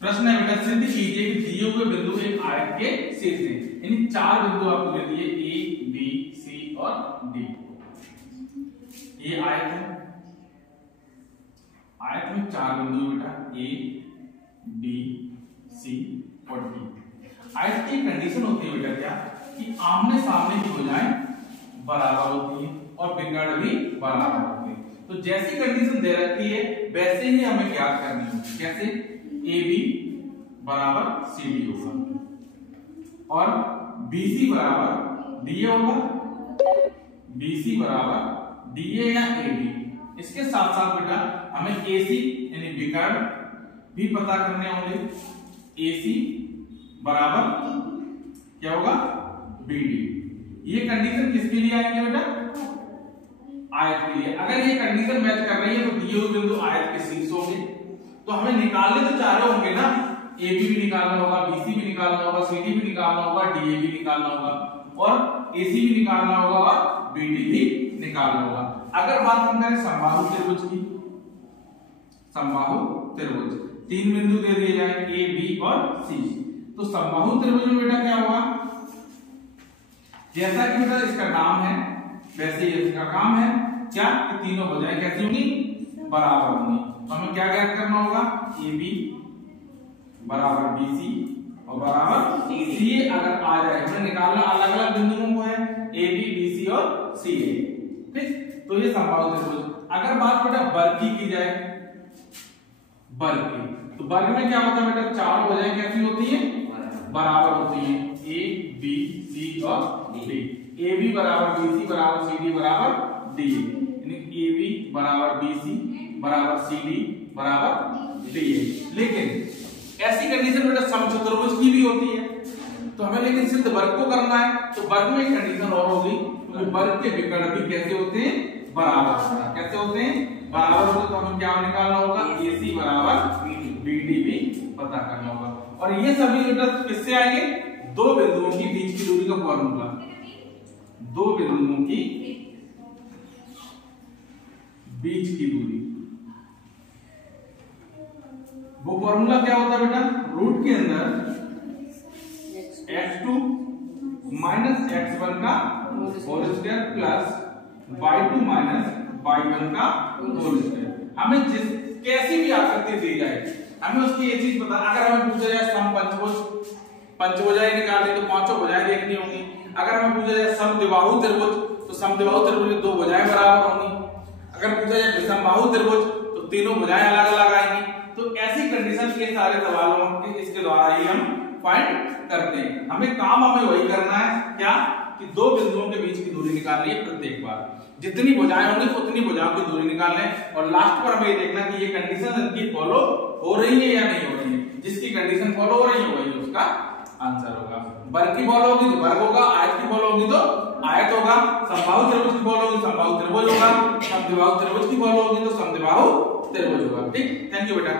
प्रश्न है बेटा, सिद्ध कीजिए कि दिए हुए बिंदु एक आयत के शीर्ष हैं। यानी 4 बिंदु आपको दे दिए ए, बी, सी और डी। ये आयत है, आयत में 4 बिंदु बेटा ए, बी, सी और डी। आयत की कंडीशन होती है बेटा क्या, कि आमने सामने की भुजाएं बराबर होती है और विकर्ण भी बराबर होते हैं। तो जैसी कंडीशन दे रखी है वैसे ही हमें ज्ञात करनी होगी। कैसे? ए बी बराबर सी डी होगा और बी सी बराबर डी ए होगा, बी सी बराबर डी ए या ए डी। इसके साथ साथ बेटा हमें ए सी यानी विकर्ण भी पता करने होंगे। ए सी बराबर क्या होगा? B D. ये कंडीशन किसके लिए आएंगे बेटा? आयत के लिए। अगर ये कंडीशन मैच कर रही है तो दिए हुए बिंदु आयत के शीर्ष होंगे। तो हमें निकालने तो चारों होंगे ना, ए बी भी निकालना होगा, बी सी भी निकालना होगा, सी डी भी निकालना होगा, डी ए भी निकालना होगा और ए सी भी निकालना होगा और बी डी भी निकालना होगा। अगर बात हम करें समबाहु त्रिभुज की, समबाहु त्रिभुज 3 बिंदु दे दिए जाए ए बी और सी, तो समबाहु त्रिभुज में बेटा क्या होगा? जैसा कि बेटा इसका नाम है वैसे ही इसका काम है क्या, कि तीनों भुजाएं कैसी होंगी? बराबर होंगी। तो हमें क्या ज्ञात करना होगा? ए बी बराबर बी सी और बराबर सी ए। अगर आ जाए, हमें निकालना अलग अलग बिंदुओं को है, ए बी, बी सी और सी ए। ठीक, तो ये समबाहु त्रिभुज। अगर बात बेटा वर्ग की जाए, वर्ग की, तो वर्ग में क्या होता है बेटा? 4 भुजाएं कैसी होती हैं? बराबर होती हैं। ए बी सी और डी। ए बी बराबर बी सी बराबर सी डी बराबर डी। यानी ए बी बराबर बी सी बराबर सी डी बराबर डी। लेकिन ऐसी कंडीशन बेटा समचतुर्भुज की भी होती है। तो हमें लेकिन सिद्ध वर्ग को करना है, तो वर्ग में एक कंडीशन और होगी, तो वर्ग के विकर्ण भी कैसे होते हैं? बराबर। कैसे होते हैं? बराबर होते। तो हमें क्या निकालना होगा? ए सी बराबर बी डी भी पता करना होगा। और ये सभी बेटा किससे आएंगे? 2 बिंदुओं की बीच की दूरी का फॉर्मूला। 2 बिंदुओं की बीच की दूरी, वो फॉर्मूला क्या होता है बेटा? रूट के अंदर x2 माइनस x1 का whole square plus y2 minus y1 का होल स्क्वायर। हमें जिस कैसी भी आकृति दी जाए हमें उसकी ये चीज पता। अगर हमें पूछा जाए सम पंचभुज, पंचभुजाएं निकालनी तो 5 भुजाएं देखनी होंगी। अगर हमें पूछा जाए समद्विबाहु त्रिभुज, तो समद्विबाहु त्रिभुज में 2 भुजाएं बराबर होंगी। अगर पूछा जाए विषमबाहु त्रिभुज तो तीनों भुजाएं अलग अलग आएंगी। तो ऐसी कंडीशन के सारे सवालों के इसके द्वारा ही हम फाइंड करते हैं। हमें वही करना है क्या, कि 2 बिंदुओं के बीच की दूरी निकालनी है प्रत्येक बार। जितनी भुजाएं होंगी उतनी भुजाओं की दूरी निकालना है और लास्ट पर हमें ये देखना कि ये कंडीशन इनकी फॉलो हो रही है या नहीं हो रही है। जिसकी कंडीशन फॉलो हो रही है वही उसका आंसर होगा। वर्ग की फॉलो होगी तो वर्ग होगा, आयत की फॉलो होगी तो आयत होगा, समबाहु त्रिभुज की फॉलो होगी समबाहु त्रिभुज होगा, समद्विबाहु त्रिभुज की फॉलो होगी तो समद्विबाहु त्रिभुज होगा। ठीक, थैंक यू बेटा।